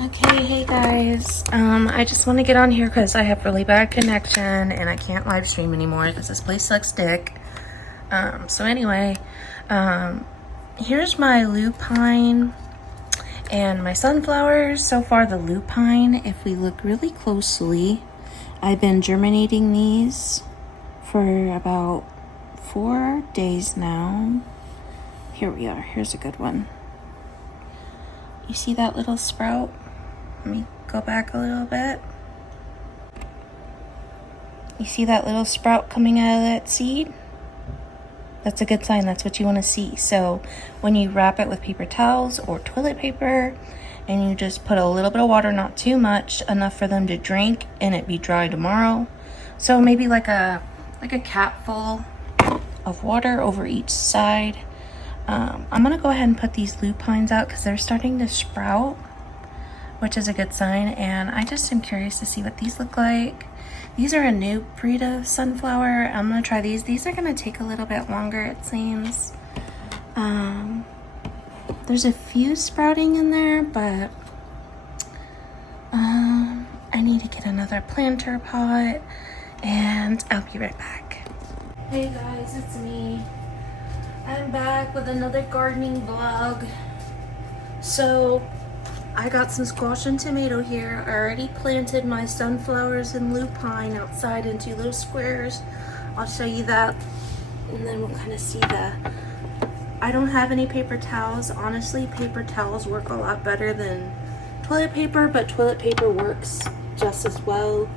Okay, hey guys. I just want to get on here because I have really bad connection and I can't live stream anymore because this place sucks dick. So anyway, here's my lupine and my sunflowers. So far the lupine, if we look really closely, I've been germinating these for about 4 days now. Here we are. Here's a good one. You see that little sprout? Let me go back a little bit. You see that little sprout coming out of that seed? That's a good sign. That's what you want to see. So when you wrap it with paper towels or toilet paper and you just put a little bit of water, not too much, enough for them to drink and it be dry tomorrow. So maybe like a cap full of water over each side. I'm gonna go ahead and put these lupines out because they're starting to sprout, which is a good sign, and I just am curious to see what these look like. These are a new breed of sunflower. I'm gonna try these. These are gonna take a little bit longer, it seems. There's a few sprouting in there, but I need to get another planter pot, and I'll be right back. Hey guys, it's me. I'm back with another gardening vlog. So I got some squash and tomato here. I already planted my sunflowers and lupine outside into little squares. I'll show you that, and then we'll kind of see the... I don't have any paper towels. Honestly, paper towels work a lot better than toilet paper, but toilet paper works just as well.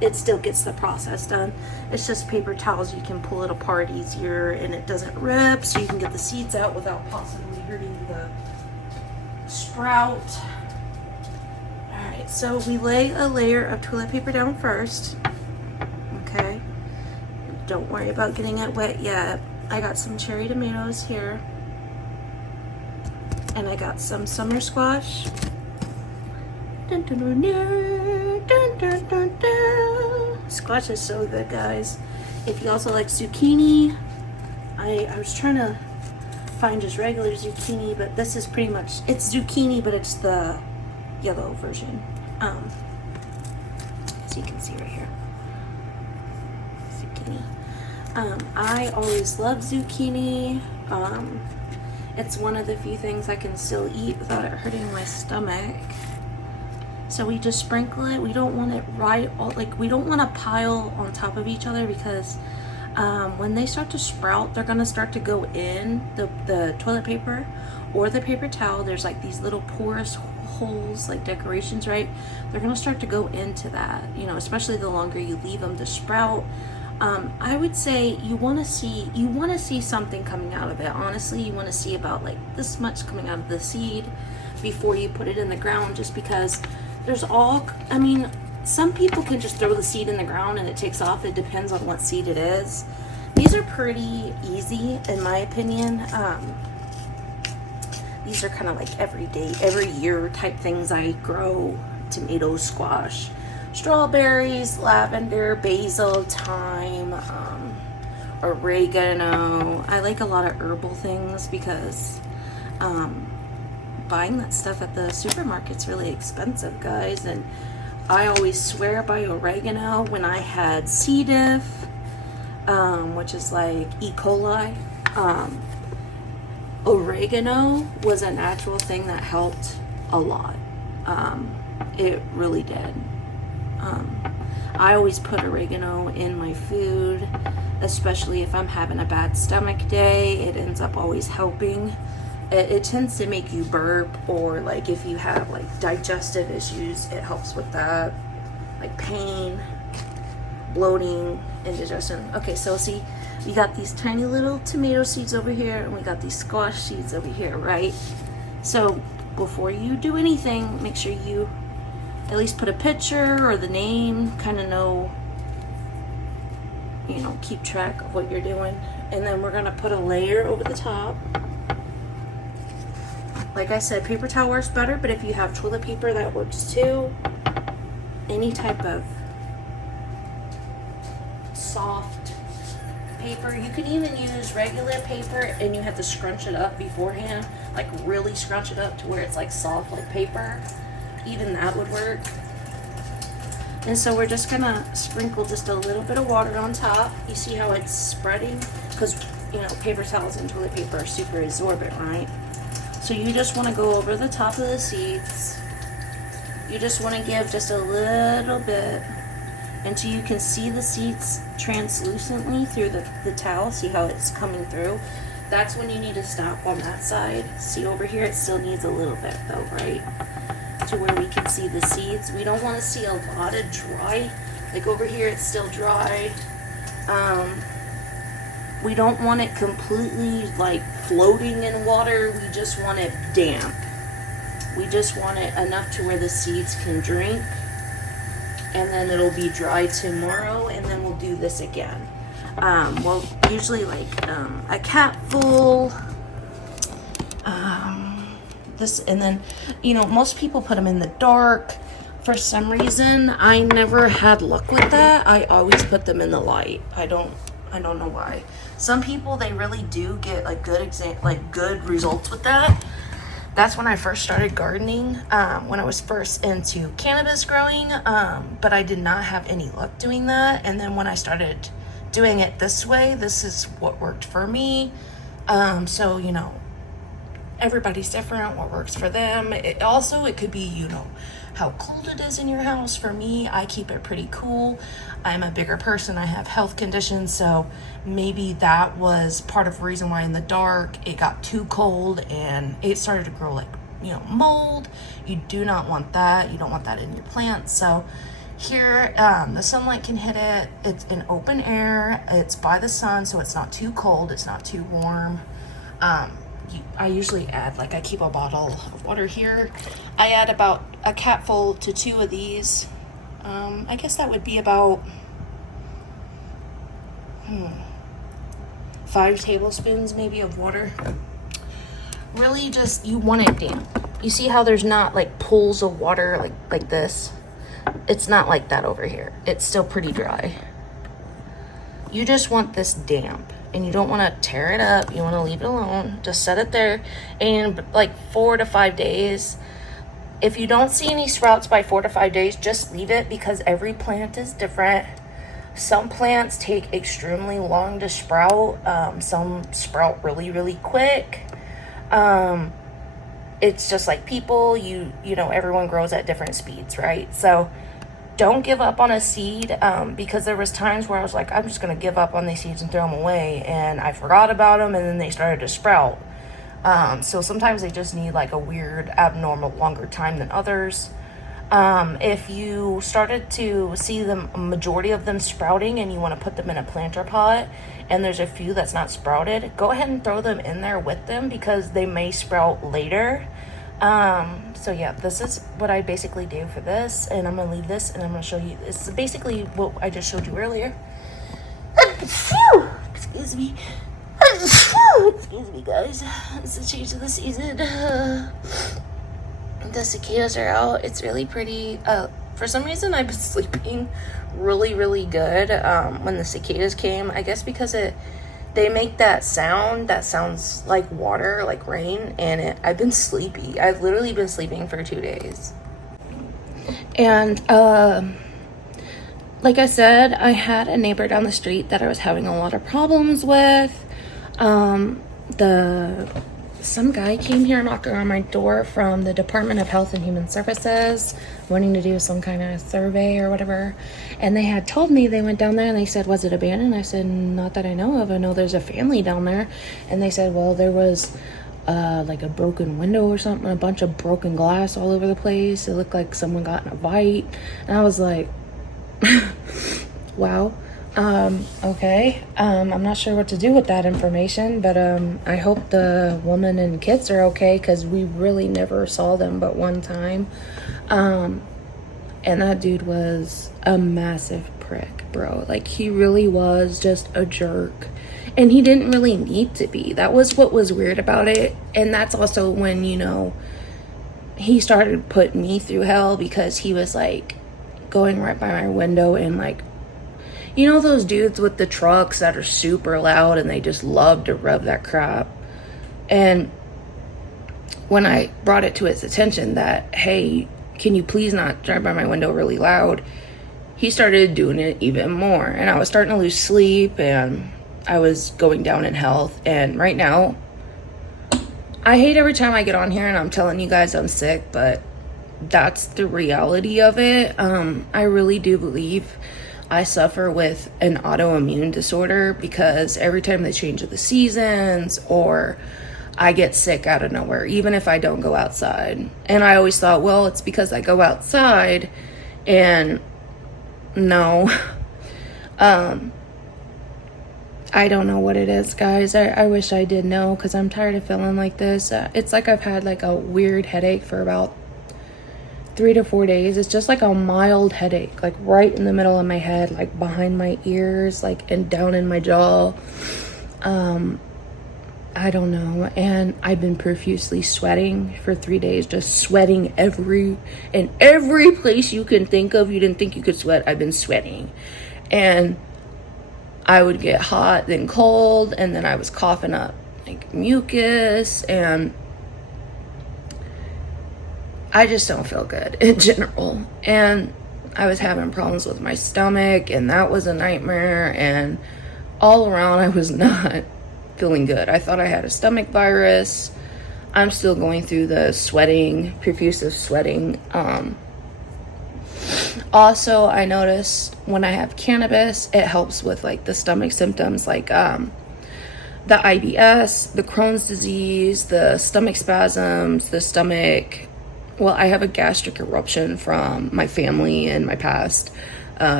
It still gets the process done. It's just paper towels, you can pull it apart easier and it doesn't rip, so you can get the seeds out without possibly hurting the sprout. Alright, so we lay a layer of toilet paper down first. Okay. Don't worry about getting it wet yet. I got some cherry tomatoes here. And I got some summer squash. Dun, dun, dun, dun, dun, dun, dun, dun. Squash is so good, guys. If you also like zucchini, I was trying to find just regular zucchini, but this is pretty much, it's zucchini, but it's the yellow version. As you can see right here, zucchini. I always love zucchini. It's one of the few things I can still eat without it hurting my stomach. So we just sprinkle it. We don't want it we don't want to pile on top of each other, because when they start to sprout, they're gonna start to go in the toilet paper or the paper towel. There's like these little porous holes, like decorations, right? They're gonna start to go into that, you know, especially the longer you leave them to sprout. I would say you want to see something coming out of it. Honestly, you want to see about like this much coming out of the seed before you put it in the ground, just because I mean, some people can just throw the seed in the ground and it takes off. It depends on what seed it is. These are pretty easy in my opinion. These are kind of like every year type things I grow. Tomatoes, squash, strawberries, lavender, basil, thyme, oregano. I like a lot of herbal things because buying that stuff at the supermarket's really expensive, guys, and I always swear by oregano. When I had C. diff, which is like E. coli, oregano was a natural thing that helped a lot. It really did. I always put oregano in my food, especially if I'm having a bad stomach day. It ends up always helping. It tends to make you burp, or like if you have like digestive issues, it helps with that, like pain, bloating, indigestion. Okay, so see, we got these tiny little tomato seeds over here, and we got these squash seeds over here, right? So before you do anything, make sure you at least put a picture or the name, kind of know, you know, keep track of what you're doing. And then we're gonna put a layer over the top. Like I said, paper towel works better, but if you have toilet paper, that works too. Any type of soft paper. You can even use regular paper and you have to scrunch it up beforehand. like really scrunch it up to where it's like soft like paper. Even that would work. And so we're just gonna sprinkle just a little bit of water on top. You see how it's spreading? Because, you know, paper towels and toilet paper are super absorbent, right? So you just want to go over the top of the seeds. You just want to give just a little bit until you can see the seeds translucently through the towel. See how it's coming through? That's when you need to stop on that side. See over here, it still needs a little bit though, right? To where we can see the seeds. We don't want to see a lot of dry. Like over here, it's still dry. We don't want it completely like floating in water. We just want it damp. We just want it enough to where the seeds can drink. And then it'll be dry tomorrow, and then we'll do this again. Well, usually like a cat full. This, and then, you know, most people put them in the dark. For some reason, I never had luck with that. I always put them in the light. I don't know why. Some people, they really do get like good results with that. That's when I first started gardening, when I was first into cannabis growing, but I did not have any luck doing that. And then when I started doing it this way, this is what worked for me. So, you know, everybody's different, what works for them. It could be, you know, how cold it is in your house. For me, I keep it pretty cool. I'm a bigger person, I have health conditions, so maybe that was part of the reason why in the dark it got too cold and it started to grow like, you know, mold. You do not want that. You don't want that in your plants. So here, the sunlight can hit it. It's in open air. It's by the sun, so it's not too cold. It's not too warm. I usually add, like, I keep a bottle of water here. I add about a capful to 2 of these. I guess that would be about 5 tablespoons maybe of water. Really just, you want it damp. You see how there's not like pools of water like this? It's not like that over here. It's still pretty dry. You just want this damp. And you don't want to tear it up. You want to leave it alone. Just set it there. And like 4 to 5 days. If you don't see any sprouts by 4 to 5 days, just leave it, because every plant is different. Some plants take extremely long to sprout. Some sprout really, really quick. It's just like people. You know, everyone grows at different speeds, right? So don't give up on a seed, because there was times where I was like, I'm just going to give up on these seeds and throw them away, and I forgot about them, and then they started to sprout. So sometimes they just need like a weird, abnormal, longer time than others. If you started to see the majority of them sprouting and you want to put them in a planter pot and there's a few that's not sprouted, go ahead and throw them in there with them, because they may sprout later. So yeah, this is what I basically do for this, and I'm gonna leave this and I'm gonna show you. This is basically what I just showed you earlier. Excuse me. Excuse me, guys. It's the change of the season. The cicadas are out. It's really pretty. For some reason, I've been sleeping really, really good when the cicadas came. I guess because they make that sound that sounds like water, like rain, and I've been sleepy. I've literally been sleeping for 2 days. And like I said, I had a neighbor down the street that I was having a lot of problems with. Some guy came here knocking on my door from the Department of Health and Human Services, wanting to do some kind of survey or whatever. And they had told me, they went down there and they said, was it abandoned? I said, not that I know of. I know there's a family down there. And they said, well, there was like a broken window or something, a bunch of broken glass all over the place. It looked like someone got in a fight. And I was like, wow. Okay. I'm not sure what to do with that information, but I hope the woman and kids are okay, because we really never saw them but one time. And that dude was a massive prick, bro. Like, he really was just a jerk, and he didn't really need to be. That was what was weird about it. And that's also when, you know, he started putting me through hell, because he was like going right by my window and like, you know, those dudes with the trucks that are super loud and they just love to rev that crap. And when I brought it to his attention that, hey, can you please not drive by my window really loud, he started doing it even more. And I was starting to lose sleep, and I was going down in health. And right now, I hate every time I get on here and I'm telling you guys I'm sick, but that's the reality of it. I really do believe I suffer with an autoimmune disorder, because every time they change the seasons, or I get sick out of nowhere, even if I don't go outside. And I always thought, well, it's because I go outside, and no. I don't know what it is, guys. I wish I did know, because I'm tired of feeling like this. It's like I've had like a weird headache for about 3 to 4 days. It's just like a mild headache, like right in the middle of my head, like behind my ears, like, and down in my jaw. I don't know. And I've been profusely sweating for 3 days, just sweating in every place you can think of. You didn't think you could sweat, I've been sweating. And I would get hot, then cold, and then I was coughing up like mucus, and I just don't feel good in general. And I was having problems with my stomach, and that was a nightmare. And all around, I was not feeling good. I thought I had a stomach virus. I'm still going through the sweating, profusive sweating. Also, I noticed when I have cannabis, it helps with like the stomach symptoms, like the IBS, the Crohn's disease, the stomach spasms, well, I have a gastric eruption from my family and my past,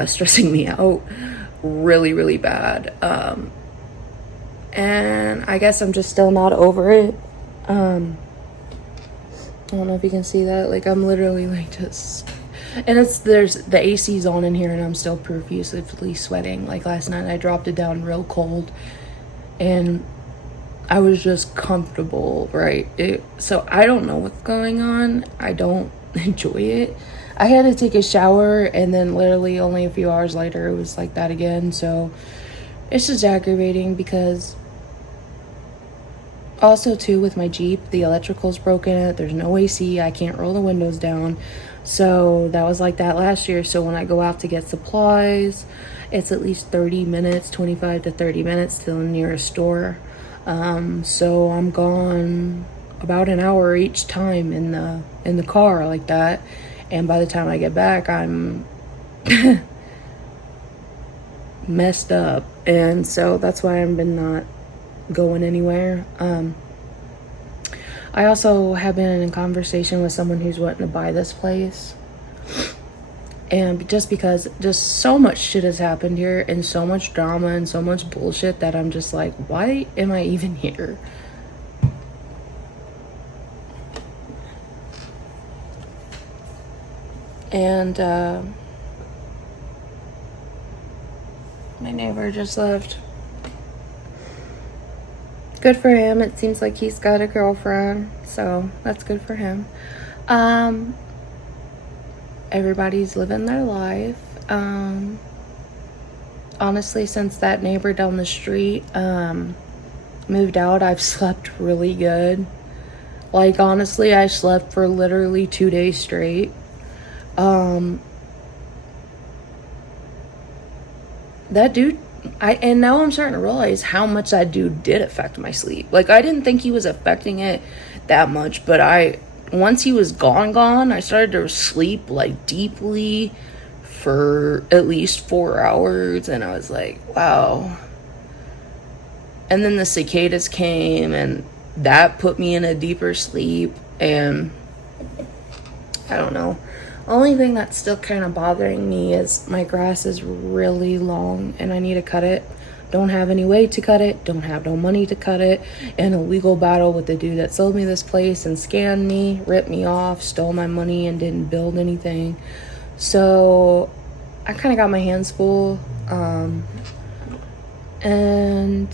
stressing me out really, really bad. And I guess I'm just still not over it. I don't know if you can see that. Like, I'm literally like just, and there's the AC's on in here, and I'm still profusely sweating. Like last night, I dropped it down real cold, and I was just comfortable, right? So I don't know what's going on. I don't enjoy it. I had to take a shower, and then literally only a few hours later, it was like that again. So it's just aggravating, because also too, with my Jeep, the electrical's broken. There's no AC. I can't roll the windows down. So that was like that last year. So when I go out to get supplies, it's at least 30 minutes, 25 to 30 minutes to the nearest store. So I'm gone about an hour each time in the car like that. And by the time I get back, I'm messed up. And so that's why I've been not going anywhere. I also have been in conversation with someone who's wanting to buy this place. And just because just so much shit has happened here, and so much drama and so much bullshit, that I'm just like, why am I even here? And my neighbor just left. Good for him. It seems like he's got a girlfriend, so that's good for him. Everybody's living their life. Honestly, since that neighbor down the street moved out, I've slept really good. Like, honestly, I slept for literally 2 days straight. That dude, and now I'm starting to realize how much that dude did affect my sleep. Like, I didn't think he was affecting it that much, but once he was gone, I started to sleep like deeply for at least 4 hours, and I was like, wow. And then the cicadas came, and that put me in a deeper sleep, and I don't know. Only thing that's still kind of bothering me is my grass is really long, and I need to cut it. Don't have any way to cut it, don't have no money to cut it, and a legal battle with the dude that sold me this place and scammed me, ripped me off, stole my money, and didn't build anything. So I kind of got my hands full, and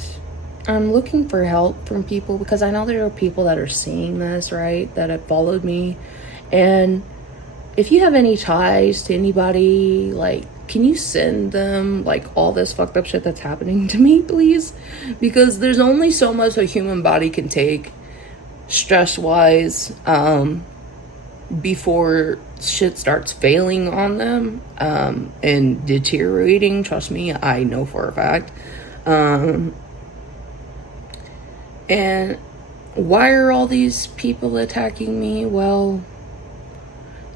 I'm looking for help from people, because I know there are people that are seeing this, right, that have followed me. And if you have any ties to anybody, like, can you send them like all this fucked up shit that's happening to me, please? Because there's only so much a human body can take. stress-wise, before shit starts failing on them, and deteriorating. Trust me, I know for a fact. And why are all these people attacking me? Well,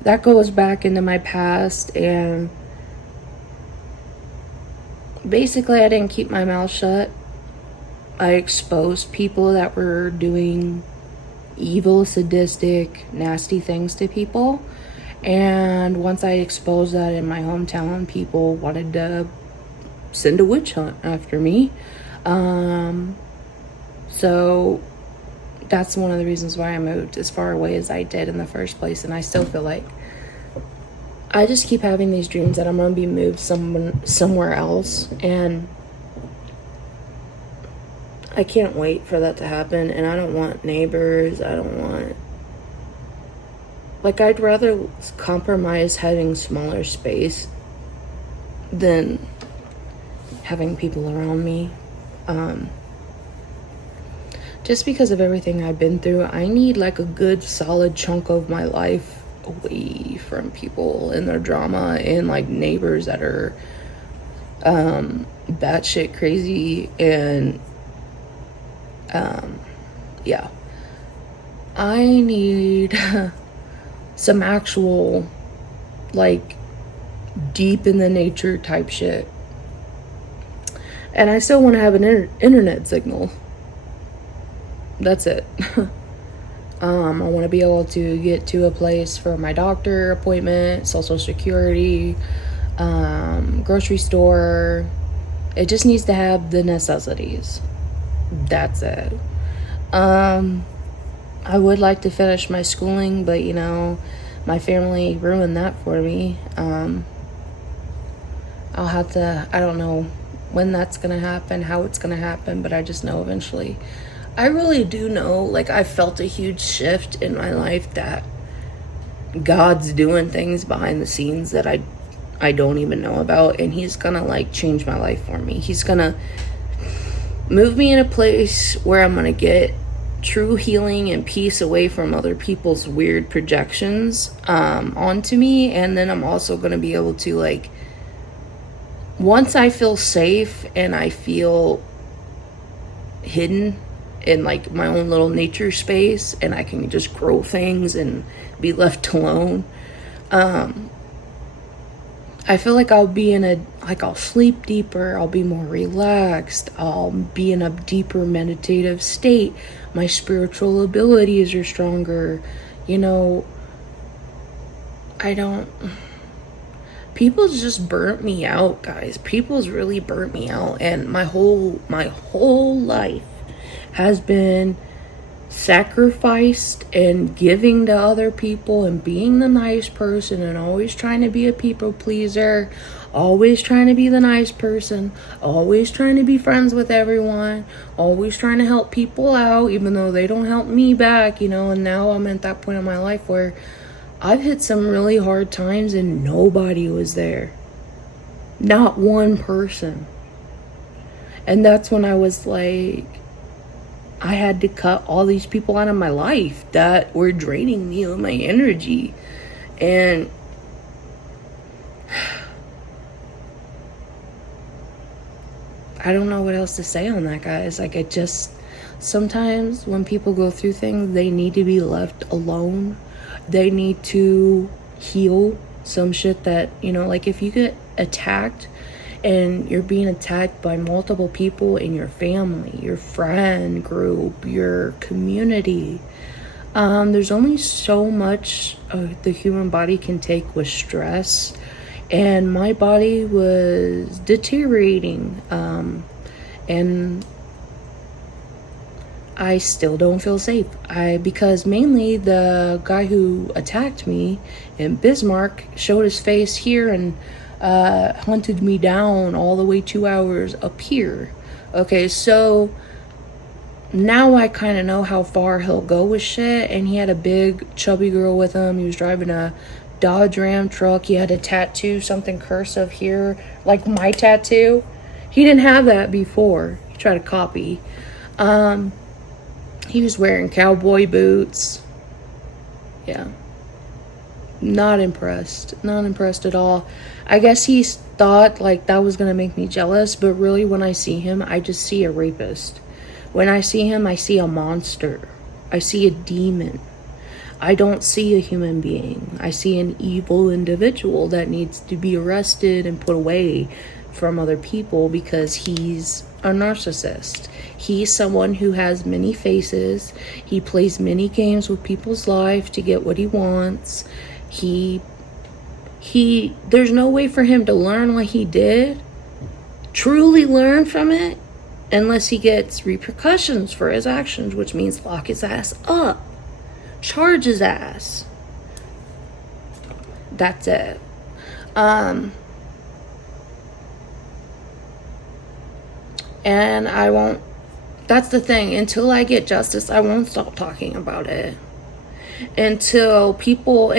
that goes back into my past, and basically I didn't keep my mouth shut. I exposed people that were doing evil, sadistic, nasty things to people. And once I exposed that in my hometown, people wanted to send a witch hunt after me. So that's one of the reasons why I moved as far away as I did in the first place. And I still feel like I just keep having these dreams that I'm going to be moved somewhere else. And I can't wait for that to happen. And I don't want neighbors. I don't want... Like, I'd rather compromise having smaller space than having people around me. Just because of everything I've been through, I need like a good solid chunk of my life away from people and their drama and like neighbors that are batshit crazy. And yeah, I need some actual like deep in the nature type shit. And I still want to have an internet signal. That's it. I want to be able to get to a place for my doctor appointment, social security, grocery store. It just needs to have the necessities. That's it. I would like to finish my schooling, but you know, my family ruined that for me. I'll have to, I don't know when that's gonna happen, how it's gonna happen, but I just know eventually. I really do know, like, I felt a huge shift in my life that God's doing things behind the scenes that I don't even know about, and he's gonna like change my life for me. He's gonna move me in a place where I'm gonna get true healing and peace away from other people's weird projections onto me. And then I'm also gonna be able to, like, once I feel safe and I feel hidden in like my own little nature space and I can just grow things and be left alone, I feel like I'll be in I'll sleep deeper, I'll be more relaxed, I'll be in a deeper meditative state, my spiritual abilities are stronger, you know. People's just burnt me out, guys. People's really burnt me out, and my whole life has been sacrificed and giving to other people and being the nice person and always trying to be a people pleaser, always trying to be the nice person, always trying to be friends with everyone, always trying to help people out even though they don't help me back, you know. And now I'm at that point in my life where I've hit some really hard times and nobody was there. Not one person. And that's when I was like, I had to cut all these people out of my life that were draining me of my energy. And I don't know what else to say on that, guys. Like, it just, sometimes when people go through things, they need to be left alone. They need to heal some shit that, you know, like if you get attacked and you're being attacked by multiple people in your family, your friend group, your community, there's only so much the human body can take with stress. And my body was deteriorating, and I still don't feel safe. Because mainly the guy who attacked me in Bismarck showed his face here and hunted me down all the way 2 hours up here. Okay, so now I kind of know how far he'll go with shit. And he had a big chubby girl with him. He was driving a Dodge Ram truck. He had a tattoo, something cursive here, like my tattoo. He didn't have that before. He tried to copy. He was wearing cowboy boots. Yeah. Not impressed. Not impressed at all. I guess he thought like that was gonna make me jealous, but really when I see him, I just see a rapist. When I see him, I see a monster. I see a demon. I don't see a human being. I see an evil individual that needs to be arrested and put away from other people because he's a narcissist. He's someone who has many faces. He plays many games with people's life to get what he wants. There's no way for him to learn what he did, truly learn from it, unless he gets repercussions for his actions, which means lock his ass up, charge his ass. That's it. And I won't, that's the thing, until I get justice, I won't stop talking about it. Until people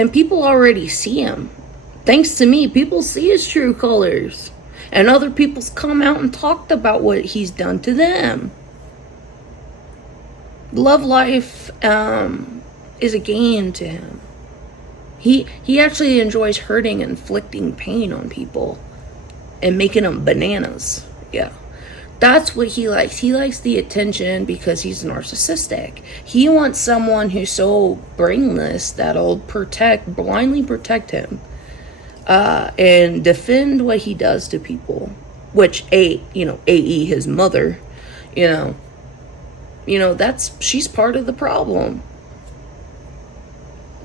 already see him. Thanks to me, people see his true colors. And other people's come out and talked about what he's done to them. Love life is a game to him. He actually enjoys hurting and inflicting pain on people and making them bananas. Yeah. That's what he likes. He likes the attention because he's narcissistic. He wants someone who's so brainless that'll blindly protect him, and defend what he does to people. Which AE, his mother, she's part of the problem.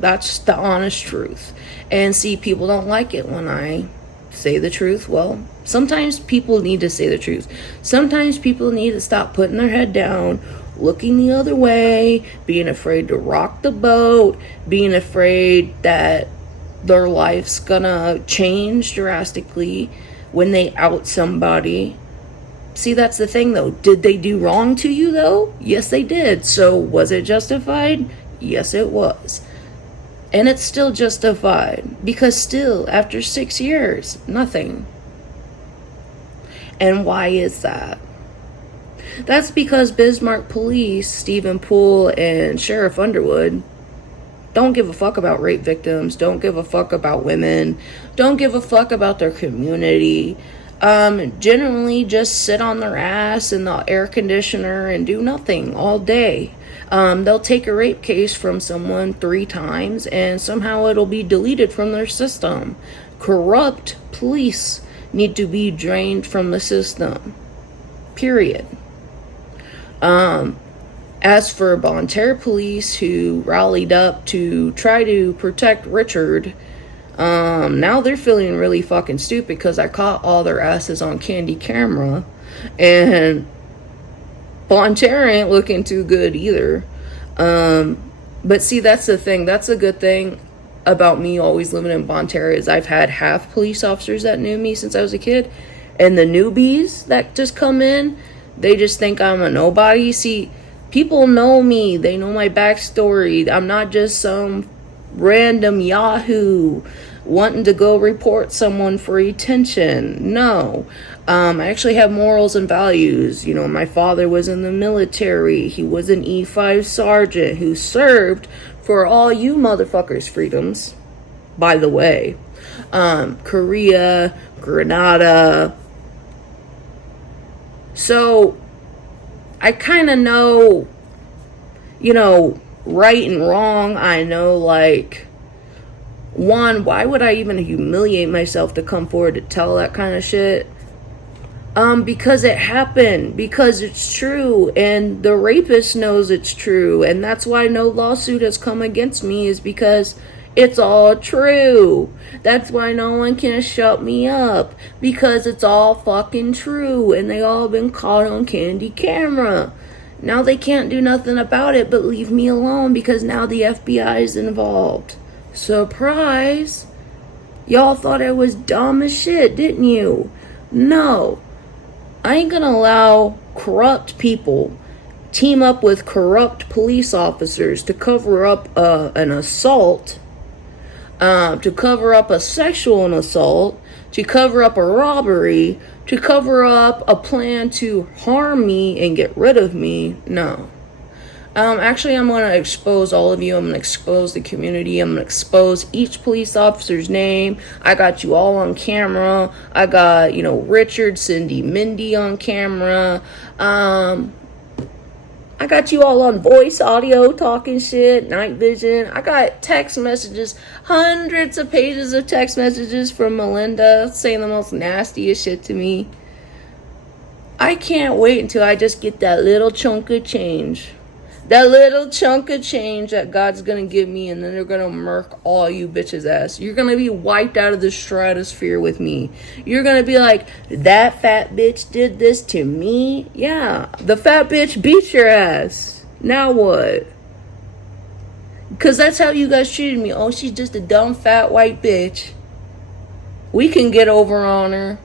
That's the honest truth. And see, people don't like it when I say the truth. Well, sometimes people need to say the truth. Sometimes people need to stop putting their head down, looking the other way, being afraid to rock the boat, being afraid that their life's gonna change drastically when they out somebody. See, that's the thing though. Did they do wrong to you though? Yes, they did. So was it justified? Yes, it was. And it's still justified because still, after 6 years, nothing. And why is that? That's because Bismarck Police, Stephen Poole, and Sheriff Underwood don't give a fuck about rape victims, don't give a fuck about women, don't give a fuck about their community. Generally just sit on their ass in the air conditioner and do nothing all day. They'll take a rape case from someone 3 times and somehow it'll be deleted from their system. Corrupt police need to be drained from the system. Period. As for Bonne Terre police who rallied up to try to protect Richard, now they're feeling really fucking stupid because I caught all their asses on candy camera, and Bonne Terre ain't looking too good either. But see, that's the thing. That's a good thing about me always living in Bonne Terre is I've had half police officers that knew me since I was a kid, and the newbies that just come in, they just think I'm a nobody. See, people know me. They know my backstory. I'm not just some random yahoo wanting to go report someone for attention. No. I actually have morals and values. My father was in the military. He was an E5 sergeant who served for all you motherfuckers' freedoms, by the way. Korea, Grenada. So I kind of know, right and wrong. I know, one, why would I even humiliate myself to come forward to tell that kind of shit? Because it happened, because it's true, and the rapist knows it's true, and that's why no lawsuit has come against me, is because it's all true. That's why no one can shut me up, because it's all fucking true, and they all been caught on candy camera. Now they can't do nothing about it but leave me alone, because now the FBI is involved. Surprise! Y'all thought I was dumb as shit, didn't you? No. I ain't gonna allow corrupt people team up with corrupt police officers to cover up an assault, to cover up a sexual assault, to cover up a robbery, to cover up a plan to harm me and get rid of me. No. Actually, I'm going to expose all of you. I'm going to expose the community. I'm going to expose each police officer's name. I got you all on camera. I got, Richard, Cindy, Mindy on camera. I got you all on voice, audio, talking shit, night vision. I got text messages, hundreds of pages of text messages from Melinda saying the most nastiest shit to me. I can't wait until I just get that little chunk of change. That little chunk of change that God's gonna give me, and then they're gonna murk all you bitches' ass. You're gonna be wiped out of the stratosphere with me. You're gonna be like, that fat bitch did this to me? Yeah, the fat bitch beat your ass. Now what? Because that's how you guys treated me. Oh, she's just a dumb fat white bitch. We can get over on her.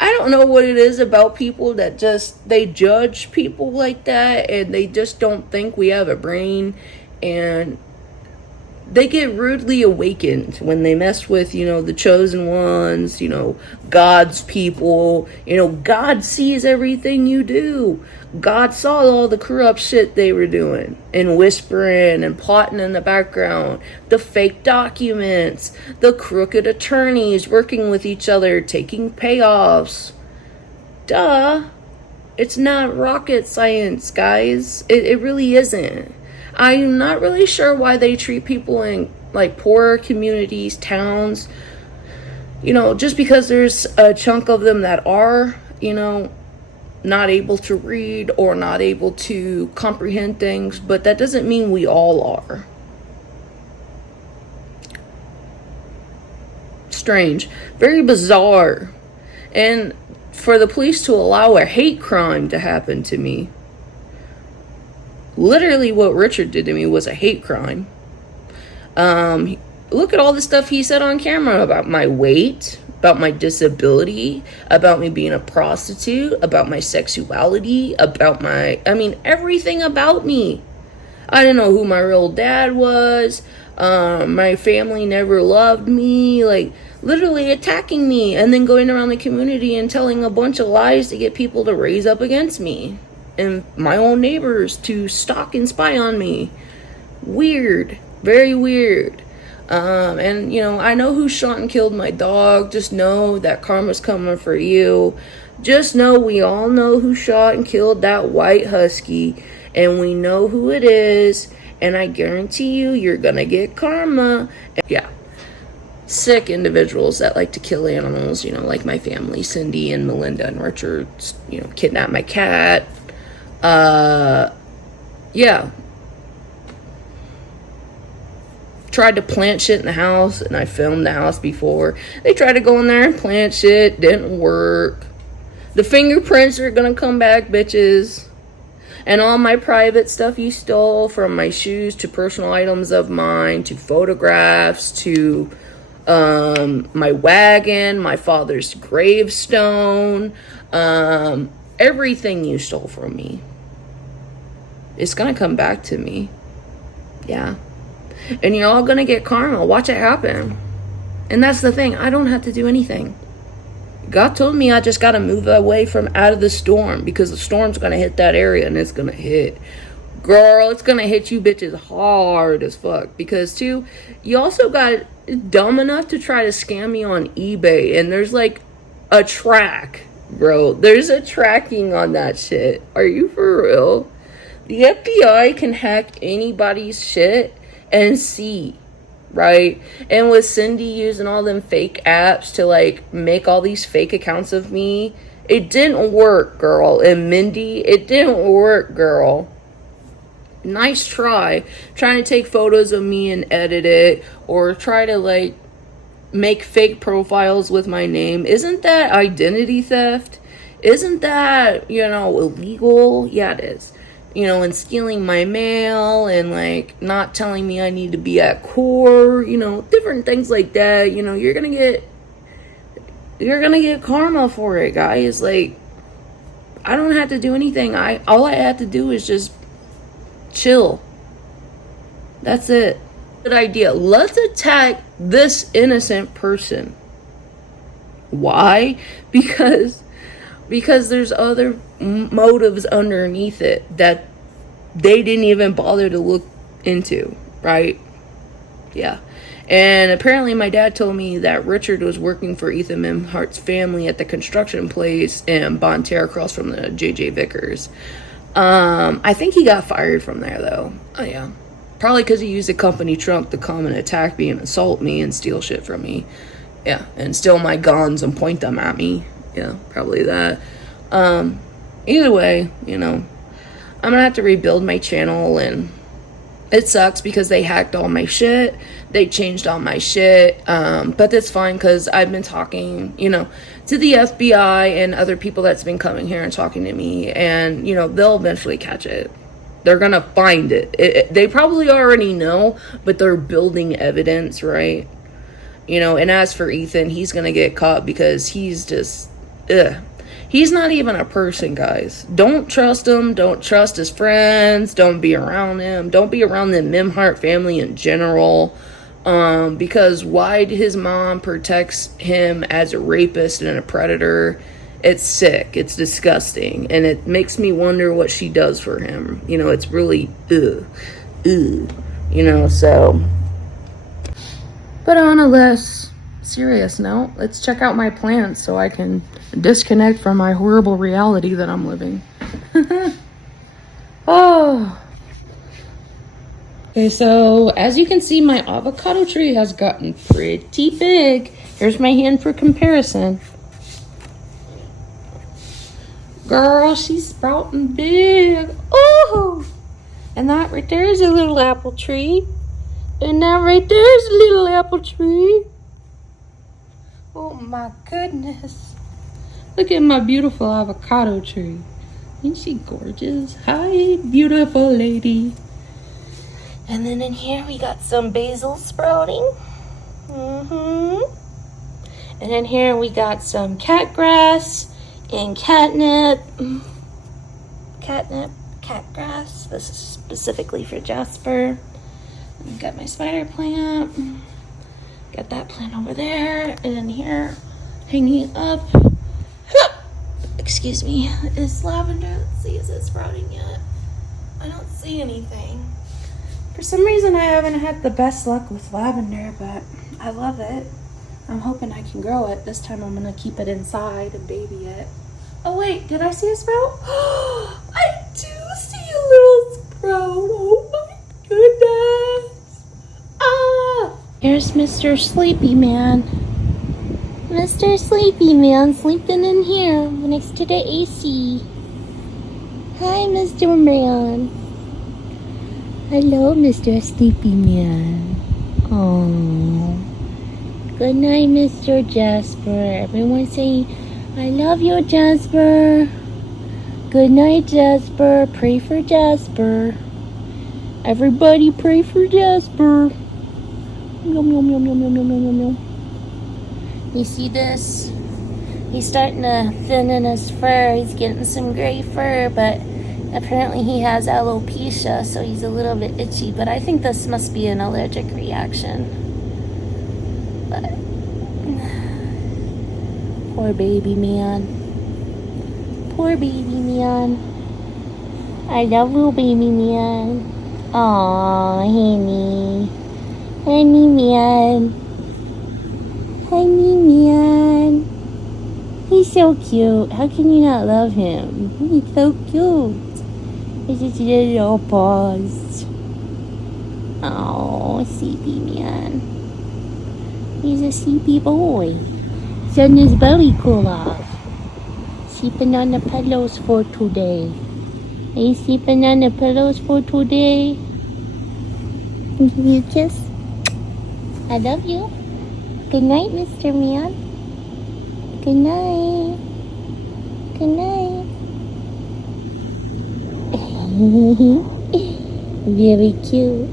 I don't know what it is about people that they judge people like that, and they just don't think we have a brain, and they get rudely awakened when they mess with, the chosen ones, God's people. God sees everything you do. God saw all the corrupt shit they were doing and whispering and plotting in the background, the fake documents, the crooked attorneys working with each other, taking payoffs. Duh. It's not rocket science, guys. It really isn't. I'm not really sure why they treat people in poorer communities, towns, just because there's a chunk of them that are, not able to read or not able to comprehend things, but that doesn't mean we all are. Strange. Very bizarre. And for the police to allow a hate crime to happen to me. Literally what Richard did to me was a hate crime. Look at all the stuff he said on camera about my weight, about my disability, about me being a prostitute, about my sexuality, about everything about me. I didn't know who my real dad was. My family never loved me. Literally attacking me, and then going around the community and telling a bunch of lies to get people to raise up against me. And my own neighbors to stalk and spy on me. Weird. Very weird. And I know who shot and killed my dog. Just know that karma's coming for you. Just know we all know who shot and killed that white husky. And we know who it is. And I guarantee you're gonna get karma. Yeah. Sick individuals that like to kill animals, like my family, Cindy and Melinda and Richard, kidnap my cat. Yeah. Tried to plant shit in the house, and I filmed the house before. They tried to go in there and plant shit, didn't work. The fingerprints are gonna come back, bitches. And all my private stuff you stole, from my shoes to personal items of mine, to photographs, to my wagon, my father's gravestone, everything you stole from me. It's gonna come back to me. Yeah. And you're all gonna get karma. Watch it happen. And that's the thing. I don't have to do anything. God told me I just gotta move away from out of the storm, because the storm's gonna hit that area, and it's gonna hit. Girl, it's gonna hit you bitches hard as fuck. Because too, you also got dumb enough to try to scam me on eBay, and there's a track, bro. There's a tracking on that shit. Are you for real? The FBI can hack anybody's shit and see, right? And with Cindy using all them fake apps to make all these fake accounts of me, it didn't work, girl. And Mindy, it didn't work, girl. Nice try trying to take photos of me and edit it, or try to make fake profiles with my name. Isn't that identity theft? Isn't that, illegal? Yeah, it is. And stealing my mail, and not telling me I need to be at core, different things like that. You're gonna get karma for it, guys. I don't have to do anything. All I have to do is just chill. That's it. Good idea. Let's attack this innocent person. Why? Because there's other motives underneath it that they didn't even bother to look into, right? Yeah. And apparently my dad told me that Richard was working for Ethan Mimhart's family at the construction place in Bonne Terre across from the J.J. Vickers. I think he got fired from there, though. Oh, yeah. Probably because he used a company trunk to come and attack me and assault me and steal shit from me. Yeah, and steal my guns and point them at me. Yeah, probably that. Either way, you know, I'm gonna have to rebuild my channel, and it sucks because they hacked all my shit. They changed all my shit. But that's fine because I've been talking, you know, to the FBI and other people that's been coming here and talking to me. And, you know, they'll eventually catch it. They're going to find it. They probably already know, but they're building evidence, right? You know, and as for Ethan, he's going to get caught because he's just, he's not even a person, guys. Don't trust him. Don't trust his friends. Don't be around him. Don't be around the Mimhart family in general. Because why his mom protects him as a rapist and a predator, it's sick. It's disgusting. And it makes me wonder what she does for him. You know, it's really, you know, so. But on a less serious note, let's check out my plants so I can disconnect from my horrible reality that I'm living. Oh. Okay, so as you can see, my avocado tree has gotten pretty big. Here's my hand for comparison. Girl, she's sprouting big. Oh! And that right there is a little apple tree. And that right there is a little apple tree. Oh my goodness. Look at my beautiful avocado tree. Isn't she gorgeous? Hi, beautiful lady. And then in here we got some basil sprouting. And in here we got some catgrass and catnip. Catgrass. This is specifically for Jasper. And got my spider plant. Got that plant over there. And in here, hanging up, excuse me, is lavender. Let's see, is it sprouting yet? I don't see anything. For some reason, I haven't had the best luck with lavender, but I love it. I'm hoping I can grow it. This time I'm going to keep it inside and baby it. Oh, wait, did I see a sprout? I do see a little sprout. Oh, my goodness. Ah! Here's Mr. Sleepy Man. Mr. Sleepy Man sleeping in here next to the AC. Hi, Mr. Man. Hello, Mr. Sleepy Man. Oh, good night, Mr. Jasper. Everyone say, I love you, Jasper. Good night, Jasper. Pray for Jasper. Everybody pray for Jasper. Yum, yum, yum, yum, yum, yum, yum, yum. You see this? He's starting to thin in his fur. He's getting some gray fur, but apparently he has alopecia, so he's a little bit itchy, but I think this must be an allergic reaction. But poor baby man. Poor baby man. I love you, baby man. Aw, honey. Honey man. Honey man. He's so cute. How can you not love him? He's so cute. With his little paws. Oh, sleepy man. He's a sleepy boy. Sun his belly cool off. Sleeping on the pillows for today. Are you sleeping on the pillows for today? Give you a kiss. I love you. Good night, Mr. Man. Good night. Good night. Very cute.